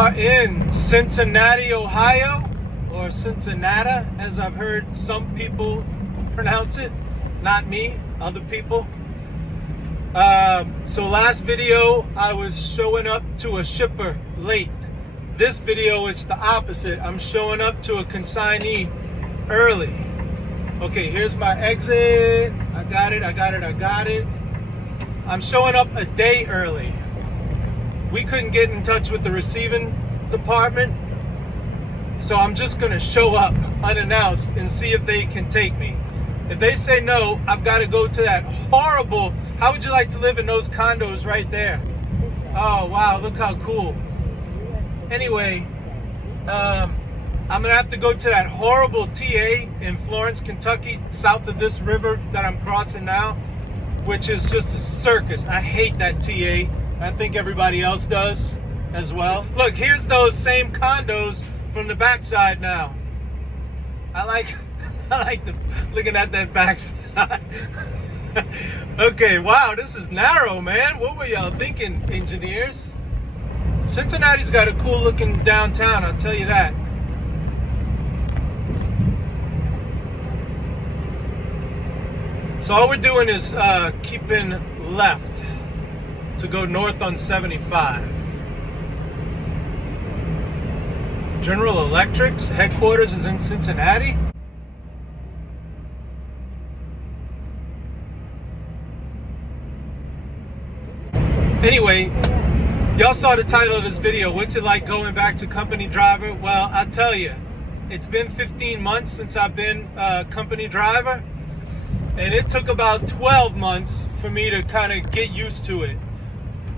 are in Cincinnati, Ohio, or Cincinnati, as I've heard some people pronounce it. Not me, other people. So last video, I was showing up to a shipper late. This video, it's the opposite. I'm showing up to a consignee early. Okay, here's my exit. I got it. I'm showing up a day early. We couldn't get in touch with the receiving department, so I'm just gonna show up unannounced and see if they can take me. If they say no, I've got to go to that horrible, how would you like to live in those condos right there? Oh wow, look how cool. Anyway, I'm gonna have to go to that horrible TA in Florence, Kentucky, south of this river that I'm crossing now, which is just a circus. I hate that TA. I think everybody else does as well. Look, here's those same condos from the backside now. I like looking at that backside. Okay, wow, this is narrow, man. What were y'all thinking, engineers? Cincinnati's got a cool looking downtown, I'll tell you that. So all we're doing is keeping left to go north on 75. General Electric's headquarters is in Cincinnati. Anyway, y'all saw the title of this video. What's it like going back to company driver? Well, I'll tell you, it's been 15 months since I've been a company driver, and it took about 12 months for me to kind of get used to it,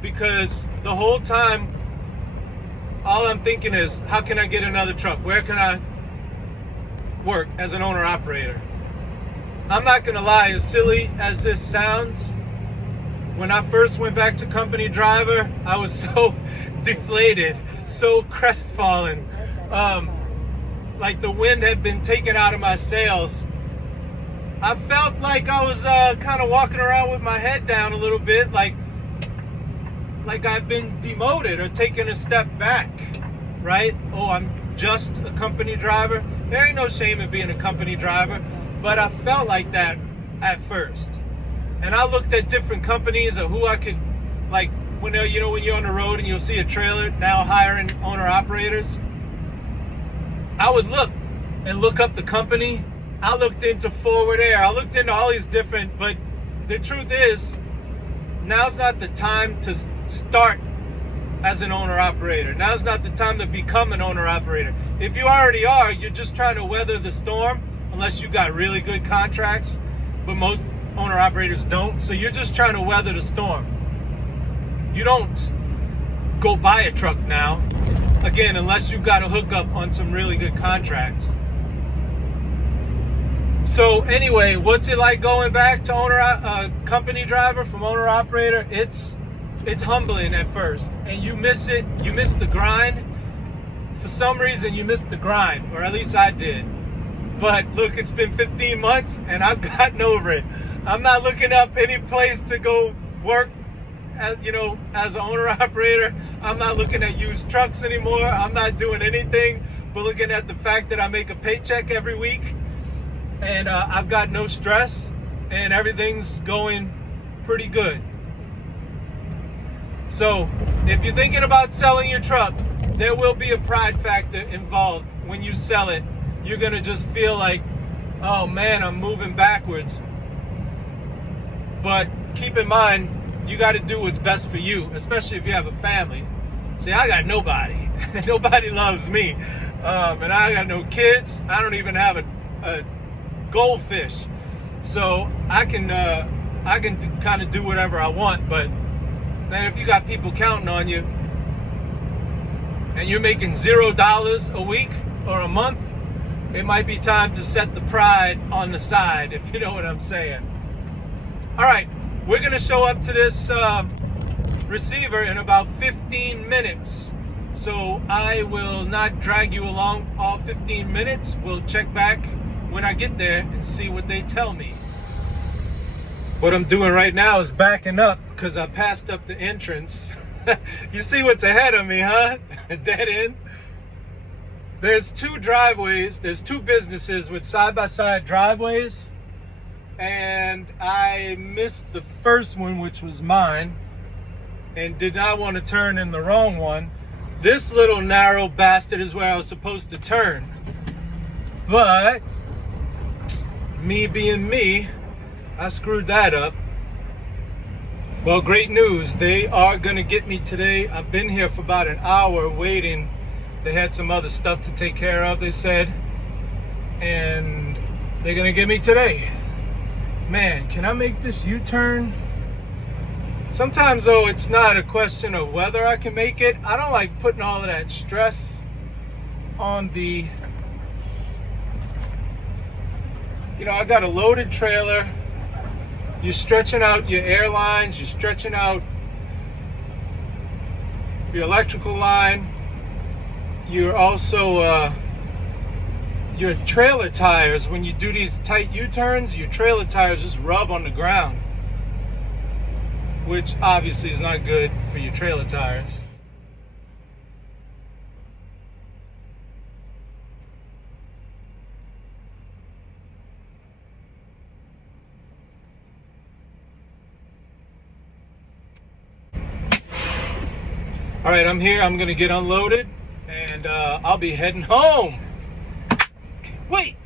because the whole time all I'm thinking is, how can I get another truck? Where can I work as an owner operator? I'm not gonna lie, as silly as this sounds, when I first went back to company driver, I was so deflated, so crestfallen. Like the wind had been taken out of my sails. I felt like I was kind of walking around with my head down a little bit, like I've been demoted or taken a step back, right? Oh, I'm just a company driver. There ain't no shame in being a company driver, but I felt like that at first. And I looked at different companies of who I could, like, when you're on the road and you'll see a trailer now hiring owner operators. I would look up the company. I looked into Forward Air. I looked into all these different, but the truth is, now's not the time to start as an owner operator. Now's not the time to become an owner operator. If you already are, you're just trying to weather the storm, unless you got really good contracts, but most owner operators don't. So you're just trying to weather the storm. You don't go buy a truck now, again, unless you've got a hookup on some really good contracts. So anyway, what's it like going back to company driver from owner operator? It's humbling at first, and you miss it. You miss the grind. For some reason, you miss the grind, or at least I did. But look, it's been 15 months, and I've gotten over it. I'm not looking up any place to go work as an owner operator. I'm not looking at used trucks anymore. I'm not doing anything but looking at the fact that I make a paycheck every week, and I've got no stress, and everything's going pretty good. So if you're thinking about selling your truck, there will be a pride factor involved when you sell it. You're gonna just feel like, oh man, I'm moving backwards. But keep in mind, you got to do what's best for you, especially if you have a family. See, I got nobody. Nobody loves me, and I got no kids. I don't even have a goldfish, so I can kind of do whatever I want. But then if you got people counting on you, and you're making $0 a week or a month, it might be time to set the pride on the side, if you know what I'm saying. All right, we're going to show up to this receiver in about 15 minutes. So I will not drag you along all 15 minutes. We'll check back when I get there and see what they tell me. What I'm doing right now is backing up because I passed up the entrance. You see what's ahead of me, huh? Dead end. There's two driveways. There's two businesses with side-by-side driveways. And I missed the first one, which was mine, and did not want to turn in the wrong one. This little narrow bastard is where I was supposed to turn. But me being me, I screwed that up. Well, great news. They are going to get me today. I've been here for about an hour waiting. They had some other stuff to take care of, they said. And they're going to get me today. Man, can I make this U-turn? Sometimes, though, it's not a question of whether I can make it. I don't like putting all of that stress on the... You know, I got a loaded trailer. You're stretching out your air lines. You're stretching out your electrical line. You're also... your trailer tires, when you do these tight U-turns, your trailer tires just rub on the ground, which obviously is not good for your trailer tires. All right, I'm here. I'm gonna get unloaded, and I'll be heading home. Wait!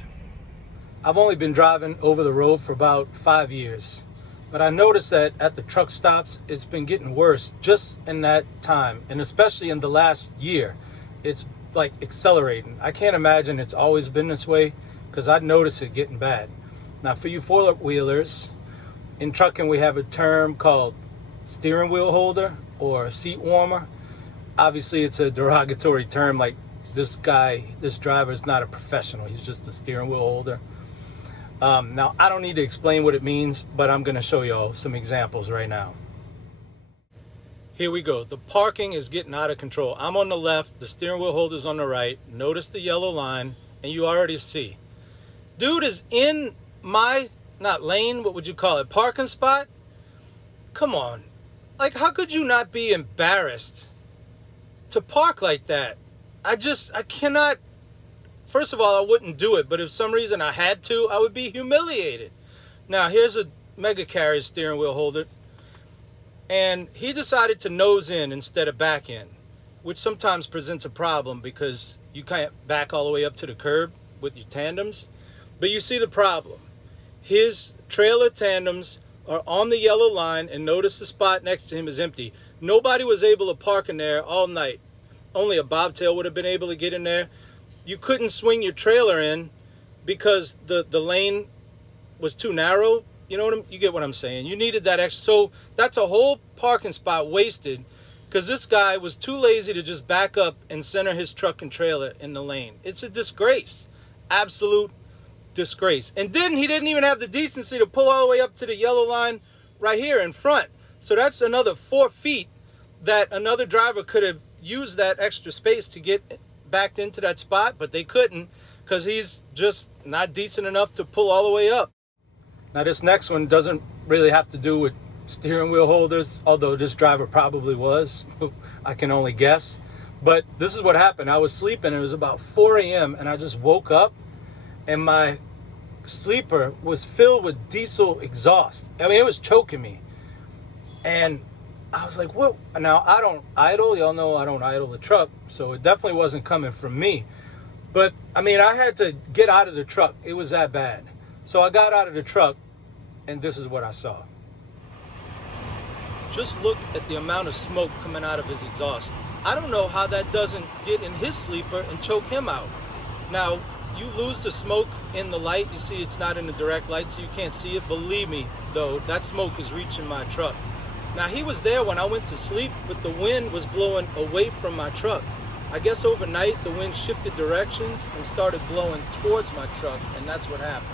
I've only been driving over the road for about 5 years, but I noticed that at the truck stops, it's been getting worse just in that time, and especially in the last year. It's like accelerating. I can't imagine it's always been this way, because I noticed it getting bad. Now, for you four-wheelers, in trucking we have a term called steering wheel holder or seat warmer. Obviously, it's a derogatory term, like this driver is not a professional. He's just a steering wheel holder. Now, I don't need to explain what it means, but I'm going to show y'all some examples right now. Here we go. The parking is getting out of control. I'm on the left, the steering wheel holder's on the right. Notice the yellow line, and you already see. Dude is in my, not lane, what would you call it, parking spot? Come on. Like, how could you not be embarrassed to park like that? I cannot. First of all, I wouldn't do it, but if some reason I had to, I would be humiliated. Now, here's a mega carrier steering wheel holder, and he decided to nose in instead of back in, which sometimes presents a problem because you can't back all the way up to the curb with your tandems. But you see the problem. His trailer tandems are on the yellow line, and notice the spot next to him is empty. Nobody was able to park in there all night. Only a bobtail would have been able to get in there. You couldn't swing your trailer in because the lane was too narrow. You know you get what I'm saying. You needed that extra. So that's a whole parking spot wasted because this guy was too lazy to just back up and center his truck and trailer in the lane. It's a disgrace. Absolute disgrace. And then he didn't even have the decency to pull all the way up to the yellow line right here in front. So that's another 4 feet that another driver could have used that extra space to get backed into that spot, but they couldn't because he's just not decent enough to pull all the way up. Now, this next one doesn't really have to do with steering wheel holders, although this driver probably was. I can only guess. But this is what happened. I was sleeping. It was about 4 a.m. and I just woke up and my sleeper was filled with diesel exhaust. I mean, it was choking me. And I was like, what? Now, I don't idle. Y'all know I don't idle the truck, so it definitely wasn't coming from me. But, I mean, I had to get out of the truck. It was that bad. So I got out of the truck, and this is what I saw. Just look at the amount of smoke coming out of his exhaust. I don't know how that doesn't get in his sleeper and choke him out. Now, you lose the smoke in the light. You see it's not in the direct light, so you can't see it. Believe me, though, that smoke is reaching my truck. Now, he was there when I went to sleep, but the wind was blowing away from my truck. I guess overnight, the wind shifted directions and started blowing towards my truck, and that's what happened.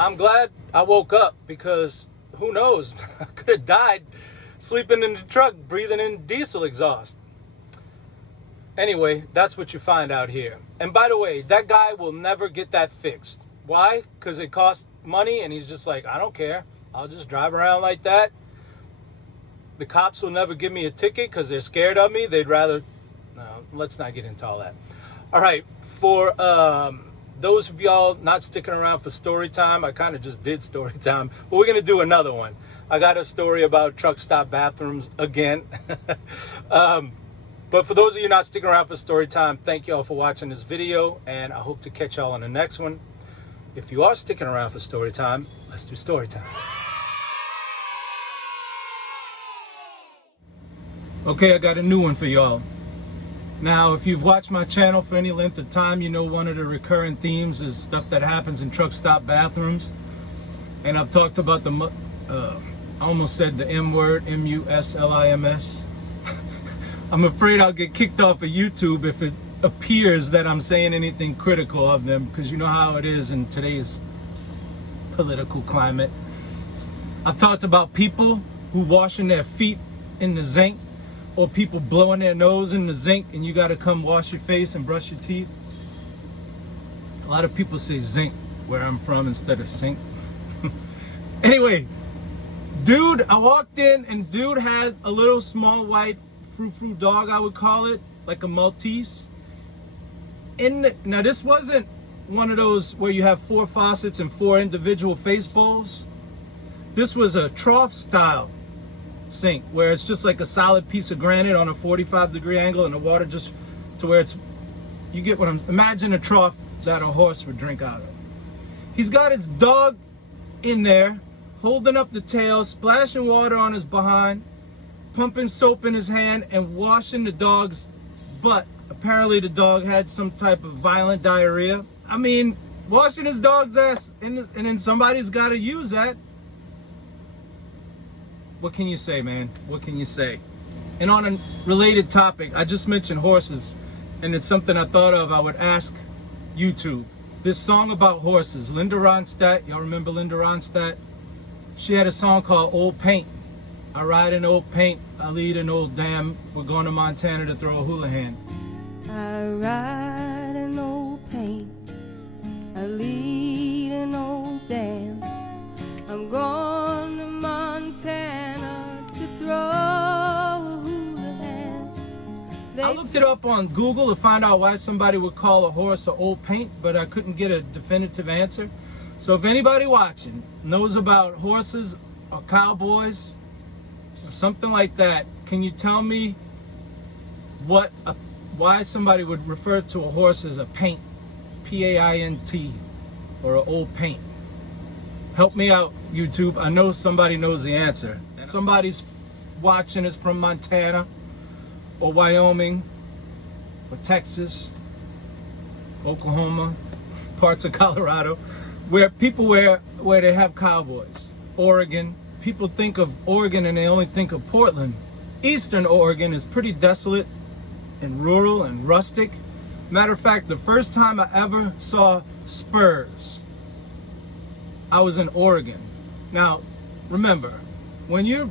I'm glad I woke up because who knows? I could have died sleeping in the truck, breathing in diesel exhaust. Anyway, that's what you find out here. And by the way, that guy will never get that fixed. Why? Because it costs money, and he's just like, I don't care. I'll just drive around like that. the cops will never give me a ticket because they're scared of me. They'd rather, no, let's not get into all that. All right, for those of y'all not sticking around for story time, I kind of just did story time, but we're gonna do another one. I got a story about truck stop bathrooms again. But for those of you not sticking around for story time, thank y'all for watching this video, and I hope to catch y'all on the next one. If you are sticking around for story time, let's do story time. Okay, I got a new one for y'all. Now, if you've watched my channel for any length of time, you know one of the recurring themes is stuff that happens in truck stop bathrooms. And I've talked about the, I almost said the M word, M-U-S-L-I-M-S. I'm afraid I'll get kicked off of YouTube if it appears that I'm saying anything critical of them, because you know how it is in today's political climate. I've talked about people who washing their feet in the zinc, or people blowing their nose in the zinc and you got to come wash your face and brush your teeth. A lot of people say zinc where I'm from instead of sink. Anyway, dude, I walked in and dude had a little small white frou-frou dog, I would call it, like a Maltese. Now this wasn't one of those where you have 4 faucets and 4 individual face bowls. This was a trough style sink where it's just like a solid piece of granite on a 45-degree angle and the water just to where it's, you get what I'm, imagine a trough that a horse would drink out of. He's got his dog in there holding up the tail, splashing water on his behind, pumping soap in his hand and washing the dog's butt. Apparently the dog had some type of violent diarrhea. I mean, washing his dog's ass and then somebody's got to use that. What can you say, man? What can you say? And on a related topic, I just mentioned horses, and it's something I thought of I would ask YouTube. This song about horses, Linda Ronstadt, y'all remember Linda Ronstadt? She had a song called Old Paint. I ride an old paint, I lead an old dam, we're going to Montana to throw a hula hand. I ride an old paint, I lead an old dam, I'm going to Montana to throw a hula hand. I looked it up on Google to find out why somebody would call a horse an old paint, but I couldn't get a definitive answer. So if anybody watching knows about horses or cowboys or something like that, can you tell me why somebody would refer to a horse as a paint, P-A-I-N-T, or an old paint? Help me out, YouTube. I know somebody knows the answer. Somebody's watching is from Montana or Wyoming or Texas, Oklahoma, parts of Colorado, where people where they have cowboys. Oregon. People think of Oregon and they only think of Portland. Eastern Oregon is pretty desolate and rural and rustic. Matter of fact, the first time I ever saw spurs, I was in Oregon. Now, remember, when you're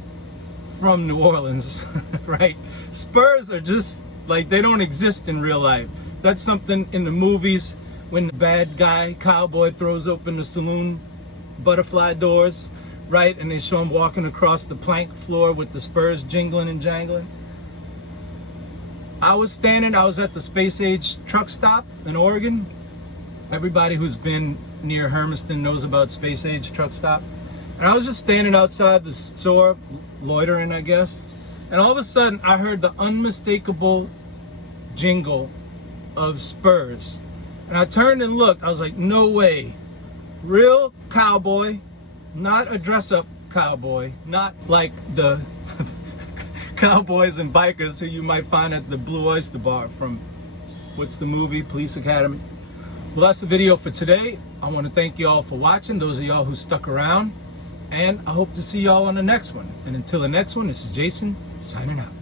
from New Orleans, right, spurs are just like, they don't exist in real life. That's something in the movies when the bad guy cowboy throws open the saloon butterfly doors, right, and they show him walking across the plank floor with the spurs jingling and jangling. I was at the Space Age truck stop in Oregon. Everybody who's been near Hermiston knows about Space Age truck stop. And I was just standing outside the store, loitering, I guess. And all of a sudden, I heard the unmistakable jingle of spurs. And I turned and looked. I was like, no way. Real cowboy, not a dress-up cowboy, not like the cowboys and bikers who you might find at the Blue Oyster Bar from, what's the movie, Police Academy. Well, that's the video for today. I want to thank you all for watching, those of y'all who stuck around, and I hope to see y'all on the next one. And until the next one, this is Jason signing out.